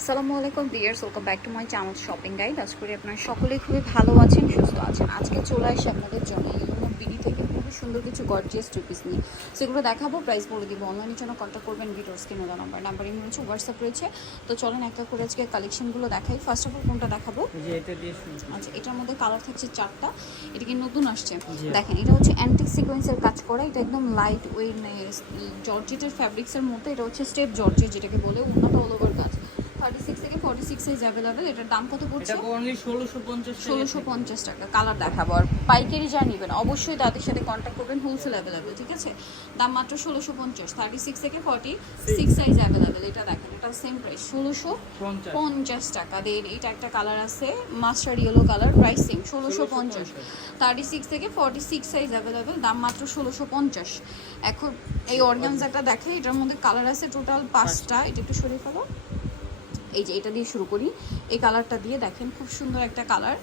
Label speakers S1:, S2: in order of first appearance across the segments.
S1: আসসালামু আলাইকুম viewers welcome back to my channel shopping guide. আজ করি আপনারা সকলেই খুবই ভালো আছেন সুস্থ আছেন। আজকে চলে আসি আপনাদের জন্য ইউনো বিডি থেকে খুবই সুন্দর কিছু গর্জিয়াস টু পিস নিয়ে। সেগুলো দেখাবো প্রাইস বলে দিব। অনলাইনের জন্য কন্ট্যাক্ট করবেন ভিডিওস কিনে দেওয়া নাম্বার নাম্বার ইমেল রয়েছে হোয়াটসঅ্যাপ রয়েছে। তো চলেন একটা করে আজকে কালেকশনগুলো দেখাই। ফার্স্ট অফ অল কোনটা দেখাবো? আচ্ছা এটার মধ্যে কালার থাকছে চারটা। এটা কি নতুন আসছে? দেখেন এটা হচ্ছে অ্যান্টিক সিকোয়েন্সের কাজ করা। এটা একদম লাইট ওয়েট জর্জেটের ফ্যাব্রিক্সের মধ্যে। এটা হচ্ছে স্টেপ জর্জেট যেটাকে বলে অন্যটা অল ওভার কাজ। থার্টি সিক্স থেকে ফর্টি সিক্স সাইজ অ্যাভেলেবেল এটার দাম কত পড়ছে?
S2: এটা অনলি
S1: টাকা কালার দেখাবো। আর পাইকারি যা নেবেন অবশ্যই তাদের সাথে কন্ট্যাক্ট করবেন হোলসেল অ্যাভেলেবেল ঠিক আছে? দাম মাত্র ষোলোশো পঞ্চাশ থার্টি সিক্স থেকে ফর্টি সিক্স সাইজ অ্যাভেলেবেল এটা দেখেন এটা সেম প্রাইস ষোলোশো
S2: পঞ্চাশ
S1: পঞ্চাশ টাকা। দেন এটা একটা কালার আছে mustard yellow colour price same ষোলোশো পঞ্চাশ। থার্টি সিক্স থেকে ফর্টি সিক্স সাইজ অ্যাভেলেবেল দাম মাত্র ষোলোশো পঞ্চাশ। এখন এই অর্গানজাটা দেখে এটার মধ্যে কালার আছে টোটাল পাঁচটা। এটা একটু সরিয়ে ফেলো। এই যে এটা দিয়ে শুরু করি। এই কালারটা দিয়ে দেখেন খুব সুন্দর একটা কালার।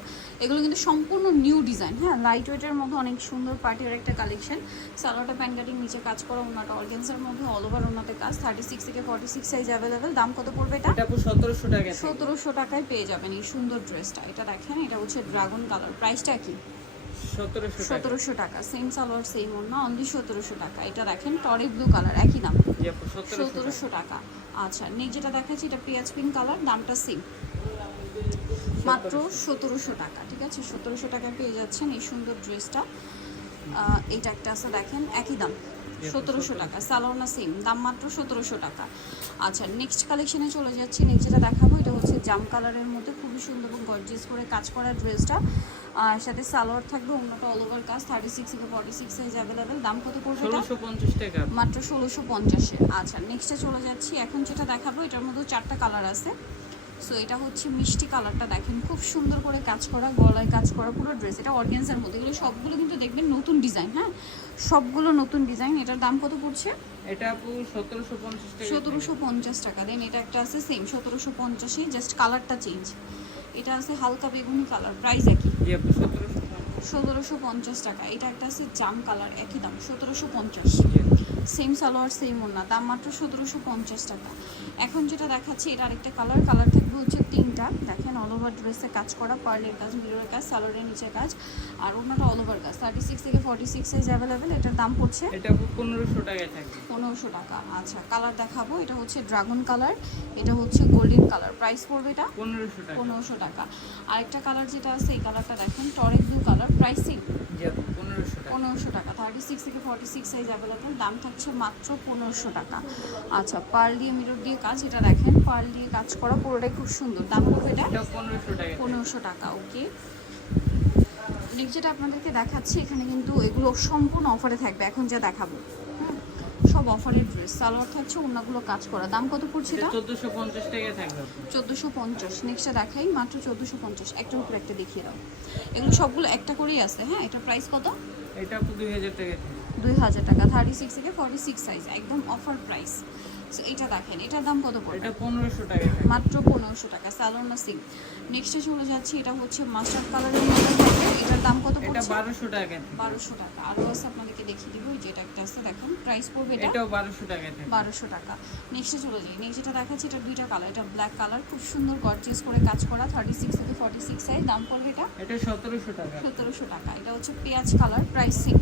S1: এগুলো কিন্তু সম্পূর্ণ নিউ ডিজাইন হ্যাঁ? লাইট ওয়েটের মধ্যে অনেক সুন্দর পার্টির একটা কালেকশন সালোয়ারটা প্যান্ট কাটিং নিচে কাজ করা ওনাটা অর্গেন্সের মধ্যে অল ওভার ওনাতে কাজ। থার্টি সিক্স থেকে ফর্টি সিক্স সাইজ অ্যাভেলেবেল দাম কত পড়বে এটা?
S2: এটা সতেরোশো টাকা
S1: সতেরোশো টাকায় পেয়ে যাবেন এই সুন্দর ড্রেসটা এটা দেখেন এটা হচ্ছে ড্রাগন কালার প্রাইসটা কি?
S2: সতেরোশো টাকা।
S1: টাকা সেম সালোয়ার সেম ওনা অনলি সতেরোশো টাকা। এটা দেখেন টরে ব্লু কালার একই দাম।
S2: সতেরোশো টাকা।
S1: আচ্ছা যেটা দেখাচ্ছি এটা পেঁয়াজ পিঙ্ক কালার দামটা সেম মাত্র সতেরোশো। টাকা ঠিক আছে? সতেরোশো টাকায় পেয়ে যাচ্ছেন এই সুন্দর ড্রেসটা এইটা একটা আছে দেখেন একই দাম। সতেরোশো টাকা সালোনা সেম দাম মাত্র সতেরোশো টাকা। আচ্ছা নেক্সট কালেকশনে চলে যাচ্ছি নেক্সট যেটা দেখাবো এটা হচ্ছে জাম কালারের মধ্যে খুবই সুন্দর এবং গর্জিয়াস করে কাজ করা ড্রেসটা আর সাথে সালোয়ার থাকবে অন্যটা অল ওভার কাজ থার্টি সিক্স থেকে ফর্টি সিক্স সাইজ অ্যাভেলেবেল দাম কত পড়বে
S2: ষোলোশো পঞ্চাশ টাকা।
S1: মাত্র ষোলোশো পঞ্চাশে। আচ্ছা নেক্সটে চলে যাচ্ছি। এখন যেটা দেখাবো এটার মধ্যে চারটা কালার আছে। সো এটা হচ্ছে মিষ্টি কালারটা দেখেন। খুব সুন্দর করে কাজ করা গলায় কাজ করা পুরো ড্রেস এটা অর্গেন্সের মধ্যে। এগুলো সবগুলো কিন্তু দেখবেন নতুন ডিজাইন হ্যাঁ? সবগুলো নতুন ডিজাইন এটার দাম কত পড়ছে?
S2: এটা আপু সতেরোশো পঞ্চাশ টাকা।
S1: সতেরোশো পঞ্চাশ টাকা। দেন এটা একটা আছে সেম সতেরোশো পঞ্চাশে। জাস্ট কালারটা চেঞ্জ এটা আছে হালকা বেগুনি কালার প্রাইস একই।
S2: সতেরোশো
S1: পঞ্চাশ টাকা। এটা একটা আছে জাম কালার একই দাম সতেরোশো পঞ্চাশ। সেম সালোয়ার সেম ওনা দাম মাত্র সতেরোশো পঞ্চাশ টাকা। এখন যেটা দেখাচ্ছি এটা আরেকটা কালার কালার থাকবে হচ্ছে তিনটা। দেখেন অল ওভার ড্রেসে কাজ করা পার্লের কাজ মিররের কাজ সালোয়ারের নিচে কাজ আর ওনাটা অল ওভার কাজ। থার্টি সিক্স থেকে ফর্টি সিক্স সাইজ অ্যাভেলেবেল এটার দাম পড়ছে
S2: এটা পনেরোশো টাকায় থাকবে।
S1: পনেরোশো টাকা। আচ্ছা কালার দেখাবো। এটা হচ্ছে ড্রাগন কালার এটা হচ্ছে গোল্ডেন কালার প্রাইস পড়বে এটা
S2: পনেরোশো টাকা।
S1: পনেরোশো টাকা। আরেকটা কালার যেটা আছে এই কালারটা দেখেন টরেক ব্লু কালার প্রাইসিং
S2: জি আপু পনেরোশো টাকা
S1: পনেরোশো টাকা থার্টি সিক্স থেকে ফর্টি সিক্স সাইজ অ্যাভেলেবেল দাম থাকছে মাত্র পনেরোশো টাকা। আচ্ছা পার্ল দিয়ে মিরর দিয়ে কাজ এটা দেখেন পার্ল দিয়ে কাজ করা পুরোটাই খুব সুন্দর। দাম পড়বে এটা?
S2: এটা পনেরোশো টাকা।
S1: পনেরোশো টাকা ওকে। নেক্সট যেটা আপনাদেরকে দেখাচ্ছি এখানে কিন্তু এগুলো সম্পূর্ণ অফারে থাকবে। এখন যা দেখাবো সব অফারের ড্রেস সালোয়ার থাকছে অন্যগুলো কাজ করা। দাম কত পড়ছে
S2: এটা?
S1: এটা
S2: চোদ্দোশো পঞ্চাশ টাকা থাকবে। আপু
S1: চোদ্দোশো পঞ্চাশ নেক্সটটা দেখাই মাত্র চোদ্দোশো পঞ্চাশ। একটার উপর একটা দেখিয়ে দাও। এগুলো সবগুলো একটা করেই আছে হ্যাঁ? এটার প্রাইস কত?
S2: এটা আপু দুই হাজার টাকা থাকবে
S1: দুই হাজার টাকা থার্টি সিক্স থেকে ফর্টি সিক্স সাইজ একদম অফার প্রাইস এটা দেখেন এটার দাম কত পড়বে?
S2: এটা টাকা
S1: মাত্র পনেরোশো টাকা স্যালোনা সিং নেক্সটে চলে যাচ্ছি এটা হচ্ছে মাস্টার্ড কালারের মধ্যে থাকবে এটার দাম কত
S2: এটা
S1: পড়ছে?
S2: বারোশো টাকা। থাকবে
S1: বারোশো টাকা। আরও আছে আপনাদেরকে দেখিয়ে দিব যেটা একটা আছে দেখেন প্রাইস পড়বে এটা?
S2: এটাও বারোশো টাকা থাকবে
S1: বারোশো টাকা। নেক্সটে চলে যাই নেক্সট যেটা দেখাচ্ছি এটা দুইটা কালার এটা ব্ল্যাক কালার খুব সুন্দর গর্জিয়াস করে কাজ করা থার্টি সিক্স থেকে ফর্টি সিক্স সাইজ দাম পড়বে এটা?
S2: এটা সতেরোশো টাকা।
S1: সতেরোশো টাকা। এটা হচ্ছে পেঁয়াজ কালার প্রাইসিং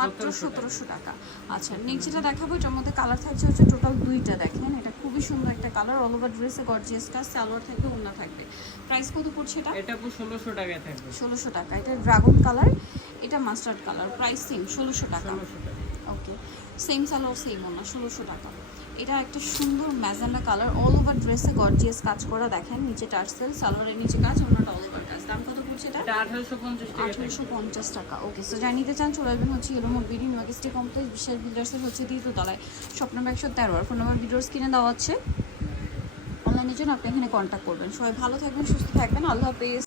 S1: মাত্র সতেরোশো টাকা। আচ্ছা নেক্সট যেটা দেখাবো এটার মধ্যে কালার থাকছে হচ্ছে টোটাল দুইটা দেখেন। এটা খুবই সুন্দর একটা কালার অল ওভার ড্রেসে গর্জিয়াস কাজ সালোয়ার থাকবে ওনা থাকবে। প্রাইস কত পড়ছে এটা?
S2: এটা ষোলোশো টাকায় থাকবে।
S1: ষোলোশো টাকা। এটা ড্রাগন কালার এটা মাস্টার্ড কালার প্রাইস সেম ষোলোশো টাকা। ওকে সেম সালোয়ার সেম ওনা ষোলোশো টাকা। এটা একটা সুন্দর ম্যাজেন্ডা কালার। অল ওভার ড্রেসে গর্জিয়াস কাজ করা দেখেন নিচে টার্সেল সালোয়ারের নিচে কাজ ওনাটা অল ওভার কাজ দাম কত পড়ছে এটা?
S2: আঠারোশো পঞ্চাশ টাকা।
S1: আঠারোশো পঞ্চাশ টাকা ওকে সো যাই নিতে চান চলে আসবেন হচ্ছে এলোমোর বিডি ইউনিভার্সিটি কমপ্লেক্স বিশাল বিল্ডার্সের হচ্ছে দ্বিতীয়তলায় স্বপ্ন নম্বর একশো তেরো আর ফোন নাম্বার ভিডিওস কিনে দেওয়া হচ্ছে। অনলাইনের জন্য আপনি এখানে কন্ট্যাক্ট করবেন। সবাই ভালো থাকবেন সুস্থ থাকবেন। আল্লাহ হাফেজ।